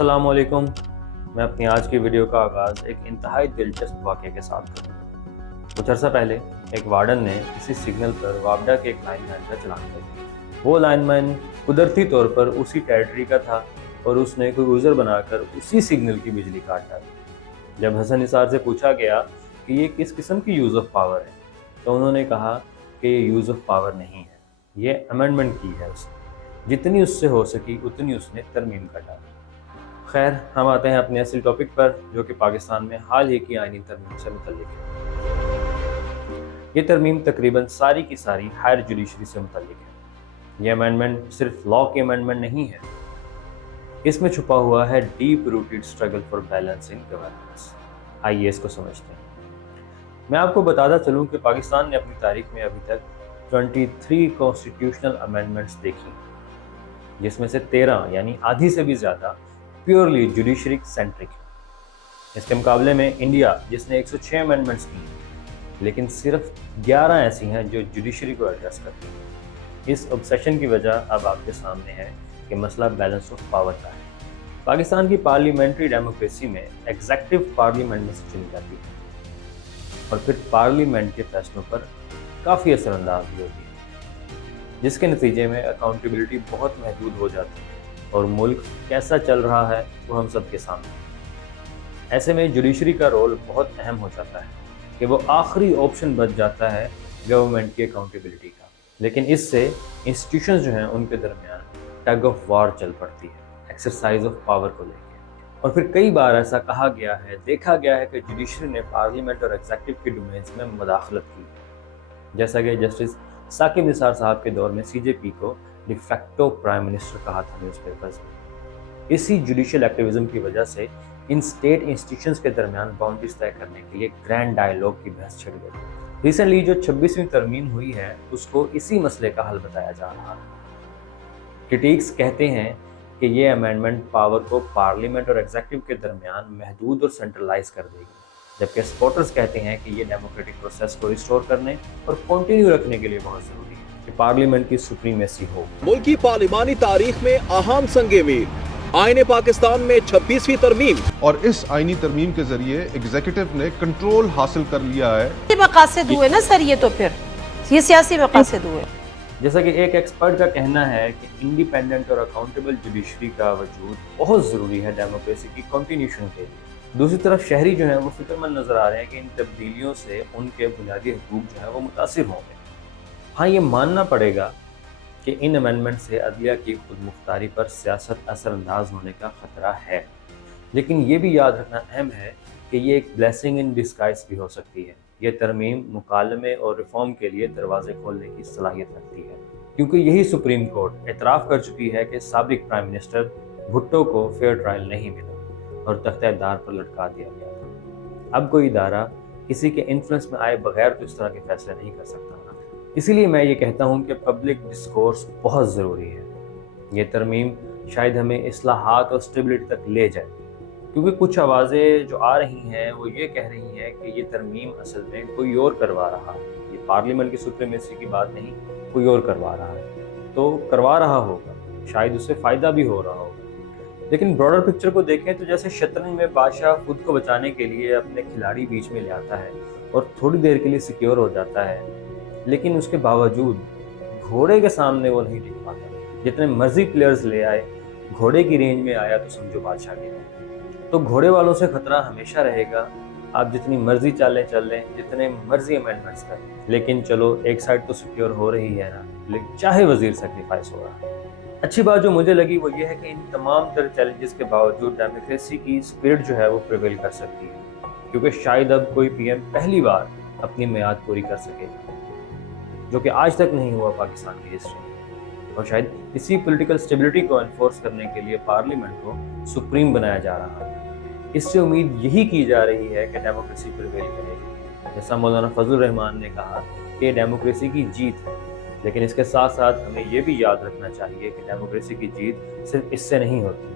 अस्सलाम वालेकुम। मैं अपनी आज की वीडियो का आगाज़ एक इंतहाई दिलचस्प वाक़े के साथ करूँगा। कुछ अर्सा पहले एक वार्डन ने किसी सिग्नल पर वापडा के एक लाइनमैन का चलान कर दिया। वो लाइनमैन कुदरती तौर पर उसी टेरिटरी का था और उसने कोई यूज़र बनाकर उसी सिग्नल की बिजली काट डाली। जब हसन निसार से पूछा गया कि ये किस किस्म की यूज़ ऑफ पावर है, तो उन्होंने कहा कि ये यूज़ ऑफ पावर नहीं है, ये अमेंडमेंट की है उसने। जितनी उससे हो सकी उतनी उसने तरमीम कर डाली। खैर, हम आते हैं अपने असल टॉपिक पर, जो कि पाकिस्तान में हाल ही की आईनी तरमीम से मुतल्लिक है। ये तरमीम तकरीबन सारी की सारी हायर जुडिशरी से मुतल्लिक है। ये अमेंडमेंट सिर्फ लॉ की अमेंडमेंट नहीं है, इसमें छुपा हुआ है deep rooted struggle for balance in governance. आइए इसको समझते हैं। मैं आपको बताता चलूँ कि पाकिस्तान ने अपनी तारीख में अभी तक 23 कॉन्स्टिट्यूशनल अमेंडमेंट्स देखी, जिसमें से 13 यानी आधी से भी ज़्यादा प्योरली जुडिशरी सेंट्रिक है। इसके मुकाबले में इंडिया, जिसने 106 अमेंडमेंट्स की, लेकिन सिर्फ 11 ऐसी हैं जो जुडिशरी को एड्रेस करती हैं। इस ऑब्सेशन की वजह अब आपके सामने है कि मसला बैलेंस ऑफ पावर का है। पाकिस्तान की पार्लियामेंट्री डेमोक्रेसी में एग्जेक्टिव पार्लियामेंट में से चुनी जाती है और फिर पार्लियामेंट के फैसलों पर काफ़ी असरअंदाज भी होती है, जिसके नतीजे में अकाउंटेबिलिटी बहुत महदूद हो जाती है और मुल्क कैसा चल रहा है वो हम सब के सामने है। ऐसे में जुडिशरी का रोल बहुत अहम हो जाता है कि वो आखिरी ऑप्शन बच जाता है गवर्नमेंट की अकाउंटेबिलिटी का। लेकिन इससे इंस्टीट्यूशंस जो हैं उनके दरमियान टग ऑफ वार चल पड़ती है, एक्सरसाइज ऑफ पावर को लेकर। और फिर कई बार ऐसा कहा गया है, देखा गया है कि जुडिशरी ने पार्लियामेंट और एग्जेक्टिव के डोमेन्स में मुदाखलत की, जैसा कि जस्टिस साकिब निसार साहब के दौर में सीजेपी को डिफेक्टो प्राइम मिनिस्टर कहा था न्यूज़पेपर्स में। इसी जुडिशियल एक्टिविज्म की वजह से इन स्टेट इंस्टीट्यूशंस के दरमियान बाउंड्रीज तय करने के लिए ग्रैंड डायलॉग की बहस छिड़ गई। रिसेंटली जो 26वीं तरमीम हुई है उसको इसी मसले का हल बताया जा रहा है। क्रिटिक्स कहते हैं कि ये अमेंडमेंट पावर को पार्लियामेंट और एग्जेक्टिव के दरमियान महदूद और सेंट्रलाइज कर देगी, जबकि सपोर्टर्स कहते हैं कि ये डेमोक्रेटिक प्रोसेस को रिस्टोर करने और कंटिन्यू रखने के लिए बहुत ज़रूरी है कि पार्लियामेंट की सुप्रीमेसी हो। मुल्क की पार्लिमानी तारीख में अहम संगे मील आईने पाकिस्तान में 26वीं तरमीम, और इस आईनी तरमीम के जरिए एग्जीक्यूटिव ने कंट्रोल हासिल कर लिया है। मकासद हुए ना सर, ये तो फिर ये सियासी मकासद हुए। जैसा कि एक एक्सपर्ट का कहना है कि इंडिपेंडेंट और अकाउंटेबल जुडिशरी का वजूद बहुत ज़रूरी है डेमोक्रेसी की कंटिन्यूशन के लिए। दूसरी तरफ शहरी जो हैं वो फिक्रमंद नज़र आ रहे हैं कि इन तब्दीलियों से उनके बुनियादी हकूक जो हैं वो मुतासिर होंगे। हाँ, ये मानना पड़ेगा कि इन अमेंडमेंट से अदलिया की खुद मुख्तारी पर सियासत असरअंदाज होने का ख़तरा है, लेकिन ये भी याद रखना अहम है कि ये एक ब्लेसिंग इन डिस्गाइज भी हो सकती है। ये तरमीम मुकालमे और रिफॉर्म के लिए दरवाजे खोलने की सलाहियत रखती है, क्योंकि यही सुप्रीम कोर्ट एतराफ़ कर चुकी है कि साबिक प्राइम मिनिस्टर भुट्टो को फेयर ट्रायल नहीं मिला और तख्ते-ए-दार पर लटका दिया गया था। अब कोई इदारा किसी के इन्फ्लुएंस में आए बगैर तो इस तरह के फैसले नहीं कर सकता। इसीलिए मैं ये कहता हूँ कि पब्लिक डिस्कोर्स बहुत ज़रूरी है। ये तरमीम शायद हमें इस्लाहात और स्टेबिलिटी तक ले जाए, क्योंकि कुछ आवाज़ें जो आ रही हैं वो ये कह रही हैं कि ये तरमीम असल में कोई और करवा रहा है, ये पार्लियामेंट की सुप्रीमेसी की बात नहीं, कोई और करवा रहा है। तो करवा रहा होगा, शायद उससे फ़ायदा भी हो रहा होगा, लेकिन ब्रॉडर पिक्चर को देखें तो जैसे शतरंज में बादशाह खुद को बचाने के लिए अपने खिलाड़ी बीच में ले आता है और थोड़ी देर के लिए सिक्योर हो जाता है, लेकिन उसके बावजूद घोड़े के सामने वो नहीं टिक पाता। जितने मर्जी प्लेयर्स ले आए, घोड़े की रेंज में आया तो समझो बादशाह गया। तो घोड़े वालों से खतरा हमेशा रहेगा। आप जितनी मर्जी चालें चल लें, जितने मर्जी अमेंडमेंट्स करें, लेकिन चलो एक साइड तो सिक्योर हो रही है ना, लेकिन चाहे वजीर सेक्रीफाइस हो रहा है। अच्छी बात जो मुझे लगी वो ये है कि इन तमाम तरह चैलेंजेस के बावजूद डेमोक्रेसी की स्पिरिट जो है वो प्रिवेल कर सकती है, क्योंकि शायद अब कोई पीएम पहली बार अपनी मियाद पूरी कर सकेगा, जो कि आज तक नहीं हुआ पाकिस्तान की हिस्ट्री में। और शायद इसी पॉलिटिकल स्टेबिलिटी को एनफोर्स करने के लिए पार्लियामेंट को सुप्रीम बनाया जा रहा है। इससे उम्मीद यही की जा रही है कि डेमोक्रेसी प्रिवेल करेगी। जैसा मौलाना फजल रहमान ने कहा कि डेमोक्रेसी की जीत है, लेकिन इसके साथ साथ हमें ये भी याद रखना चाहिए कि डेमोक्रेसी की जीत सिर्फ इससे नहीं होती,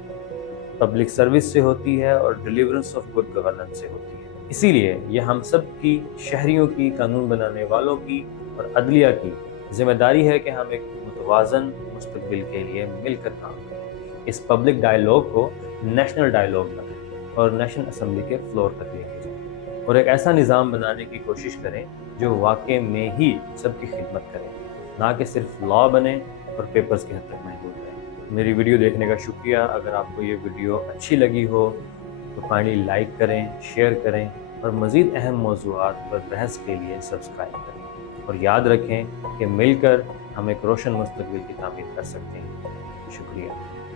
पब्लिक सर्विस से होती है और डिलीवरेंस ऑफ गुड गवर्नेंस से होती है। इसीलिए ये हम सब की, शहरियों की, कानून बनाने वालों की और अदलिया की जिम्मेदारी है कि हम एक मुतवाज़न मुस्तकबिल के लिए मिलकर काम करें। इस पब्लिक डायलॉग को نیشنل ڈائیلاگ لگائیں اور نیشنل اسمبلی کے فلور تک لے کے جائیں، اور ایک ایسا نظام بنانے کی کوشش کریں جو واقع میں ہی سب کی خدمت کرے، نہ کہ صرف لا بنے اور پیپرز کی حد تک محدود رہے۔ میری ویڈیو دیکھنے کا شکریہ۔ اگر آپ کو یہ ویڈیو اچھی لگی ہو تو کائنڈلی لائک کریں، شیئر کریں اور مزید اہم موضوعات پر بحث کے لیے سبسکرائب کریں، اور یاد رکھیں کہ مل کر ہم ایک روشن مستقبل کی تعمیر کر سکتے ہیں۔ شکریہ۔